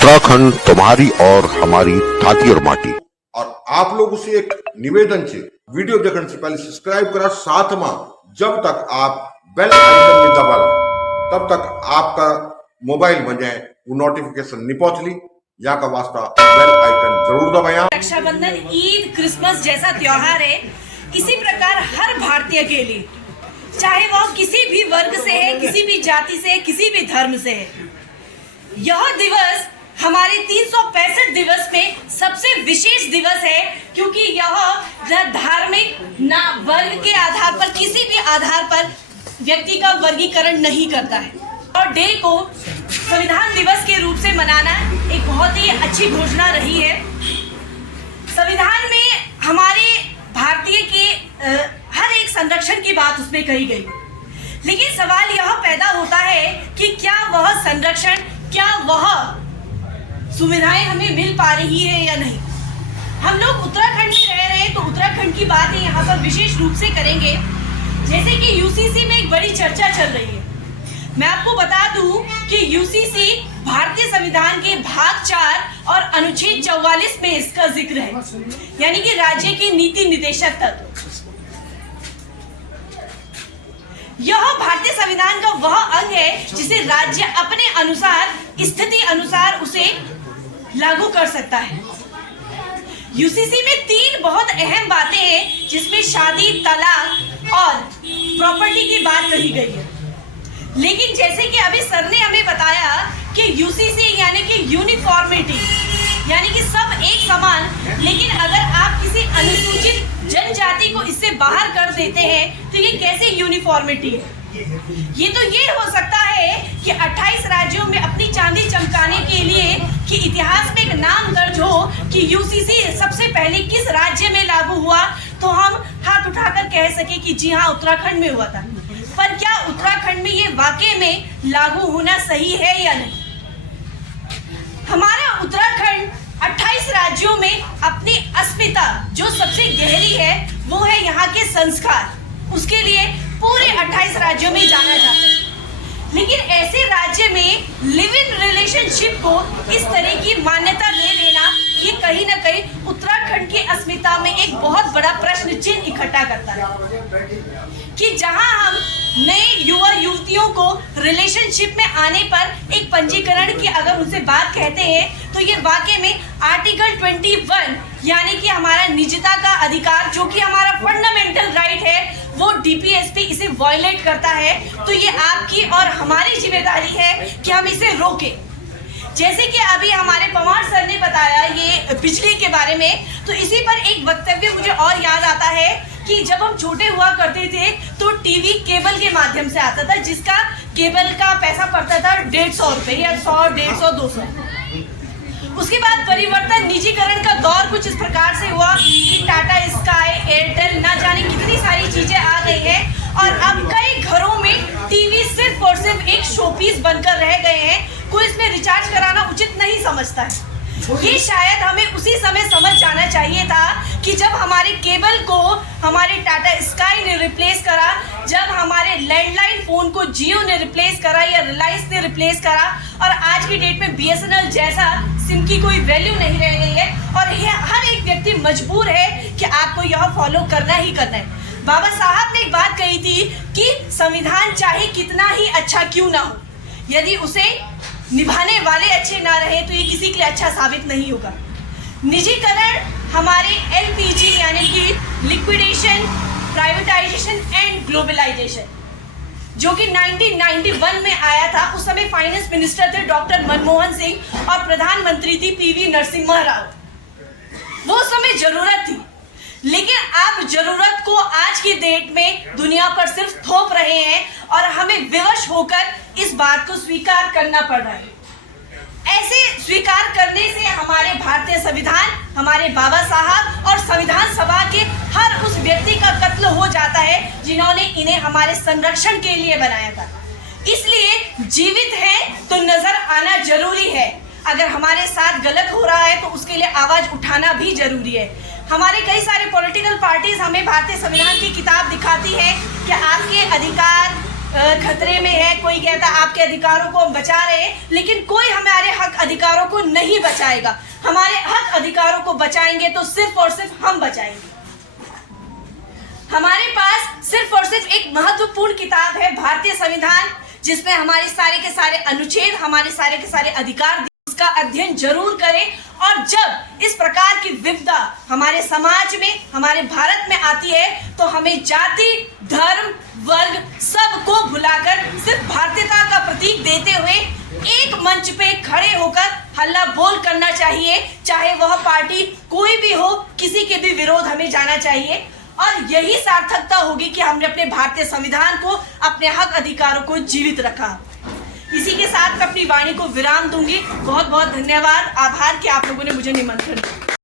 उत्तराखंड तुम्हारी और हमारी थाती और माटी। और आप लोगों से एक निवेदन है, वीडियो देखने से पहले सब्सक्राइब करा, साथ में जब तक आप बेल आइकन में दबाला तब तक आपका मोबाइल में जाए वो नोटिफिकेशन नहीं पहुंचली। यहाँ का वास्ता बेल आइकन जरूर दबाया। रक्षाबंधन, ईद, क्रिसमस जैसा त्योहार है, इसी प्रकार हर भारतीय के लिए, चाहे वह किसी भी वर्ग से है, किसी भी जाति से है, किसी भी धर्म से है, यह दिवस हमारे 365 दिवस में सबसे विशेष दिवस है, क्योंकि यह धार्मिक ना वर्ग के आधार पर, किसी भी आधार पर व्यक्ति का वर्गीकरण नहीं करता है। और डे को संविधान दिवस के रूप से मनाना एक बहुत ही अच्छी घोषणा रही है। संविधान में हमारे भारतीय के हर एक संरक्षण की बात उसमें कही गई, लेकिन सवाल यह पैदा होता है कि क्या वह संरक्षण, क्या वह सुविधाएं हमें मिल पा रही है या नहीं। हम लोग उत्तराखंड में रह रहे हैं तो उत्तराखंड की बात यहाँ पर विशेष रूप से करेंगे। जैसे कि यूसीसी में एक बड़ी चर्चा चल रही है। मैं आपको बता दूं कि यूसीसी भारतीय संविधान के भाग 4 और अनुच्छेद 44 में इसका जिक्र है, यानी कि राज्य के नीति निदेशक तत्व। यह भारतीय संविधान का वह अंग है जिसे राज्य अपने अनुसार, स्थिति अनुसार उसे लागू कर सकता है। यूसीसी में 3 बहुत अहम बातें हैं, जिसमें शादी, तलाक और प्रॉपर्टी की बात कही गई है। लेकिन जैसे कि अभी सर ने हमें बताया कि यूसीसी यानी कि यूनिफॉर्मिटी, यानी कि सब एक समान, लेकिन अगर आप किसी अनुसूचित जनजाति को इससे बाहर कर देते हैं तो ये कैसे यूनिफॉर्मिटी है। ये तो ये हो सकता है कि 28 राज्यों में अपनी चांदी चमकाने के लिए कि इतिहास में एक नाम दर्ज हो कि यूसीसी सबसे पहले किस राज्य में लागू हुआ, तो हम हाथ उठाकर कह सके कि जी हाँ, उत्तराखंड में हुआ था। पर क्या उत्तराखंड में ये वाकई में लागू होना सही है या नहीं। हमारा उत्तराखंड 28 राज्यों में अपनी अस्मिता जो सबसे गहरी है वो है यहाँ के संस्कार। उसके लिए पूरे 28 राज्यों में जाना जाता है। लेकिन ऐसे राज्य में लिव इन रिलेशनशिप को इस तरह की मान्यता दे देना, ये कहीं ना कहीं उत्तराखंड की अस्मिता में एक बहुत बड़ा प्रश्न चिन्ह इकट्ठा करता है कि जहां हम नए युवा युवतियों को रिलेशनशिप में आने पर एक पंजीकरण की अगर उनसे बात कहते हैं तो ये वाकई में आर्टिकल 21 यानी कि हमारा निजता का अधिकार, जो कि हमारा फंडामेंटल राइट है, वो डीपीएसपी इसे वायलेट करता है। तो ये आपकी और हमारी जिम्मेदारी है कि हम इसे रोकें। जैसे कि अभी हमारे पवार सर ने बताया ये बिजली के बारे में, तो इसी पर एक वक्तव्य मुझे और याद आता है कि जब हम छोटे हुआ करते थे तो टीवी केबल के माध्यम से आता था, जिसका केबल का पैसा पड़ता था 150 रुपए या 100, 150, 200। उसके बाद परिवर्तन, निजीकरण का दौर कुछ इस प्रकार से हुआ कि टाटा स्काई, एयरटेल, ना जाने कितनी सारी चीजें आ गई हैं और अब कई घरों में टीवी सिर्फ और सिर्फ एक शोपीस बनकर रह गए हैं। कोई इसमें रिचार्ज कराना उचित नहीं समझता है। ये शायद हमें उसी समय समझ जाना चाहिए था कि जब हमारे केबल को हमारे टाटा स्काई ने रिप्लेस करा, जब हमारे लैंडलाइन फोन को जियो ने रिप्लेस करा या रिलायंस ने रिप्लेस करा, और आज की डेट में बीएसएनएल जैसा सिम की कोई वैल्यू नहीं रह गई है और हर एक व्यक्ति मजबूर है कि आपको यह फॉलो करना ही करना है। बाबा साहब ने एक बात कही थी कि संविधान चाहे कितना ही अच्छा क्यों ना हो, यदि उसे निभाने वाले अच्छे ना रहे तो ये किसी के लिए अच्छा साबित नहीं होगा। निजीकरण हमारे एलपीजी यानी कि लिक्विडेशन, प्राइवेटाइजेशन एंड ग्लोबलाइजेशन, जो कि 1991 में आया था। उस समय फाइनेंस मिनिस्टर थे डॉक्टर मनमोहन सिंह और प्रधानमंत्री थी पीवी नरसिम्हा राव। वो समय जरूरत थी, लेकिन आप जरूरत को आज की डेट में दुनिया पर सिर्फ थोप रहे हैं और हमें विवश होकर इस बात को स्वीकार करना पड़ रहा है। ऐसे स्वीकार करने से हमारे भारतीय संविधान, हमारे बाबा साहब और संविधान सभा के हर उस व्यक्ति का कत्ल हो जाता है जिन्होंने इन्हें हमारे संरक्षण के लिए बनाया था। इसलिए जीवित है तो नजर आना जरूरी है। अगर हमारे साथ गलत हो रहा है तो उसके लिए आवाज उठाना भी जरूरी है। हमारे कई सारे पॉलिटिकल पार्टीज हमें भारतीय संविधान की किताब दिखाती है कि आपके अधिकार खतरे में है, कोई कहता आपके अधिकारों को हम बचा रहे हैं, लेकिन कोई हमारे हक अधिकारों को नहीं बचाएगा। हमारे हक अधिकारों को बचाएंगे तो सिर्फ और सिर्फ हम बचाएंगे। हमारे पास सिर्फ और सिर्फ एक महत्वपूर्ण किताब है, भारतीय संविधान, जिसमें हमारे सारे के सारे अनुच्छेद, हमारे सारे के सारे अधिकार, उसका अध्ययन जरूर करें। और जब इस प्रकार की विपदा हमारे समाज में, हमारे भारत में आती है, तो हमें जाति, धर्म, वर्ग सबको भुलाकर सिर्फ भारतीयता का प्रतीक देते हुए एक मंच पे खड़े होकर हल्ला बोल करना चाहिए। चाहे वह पार्टी कोई भी हो, किसी के भी विरोध हमें जाना चाहिए। और यही सार्थकता होगी कि हमने अपने भारतीय संविधान को, अपने हक अधिकारों को जीवित रखा। इसी के साथ मैं अपनी वाणी को विराम दूंगी। बहुत बहुत धन्यवाद, आभार कि आप लोगों ने मुझे निमंत्रण दिया।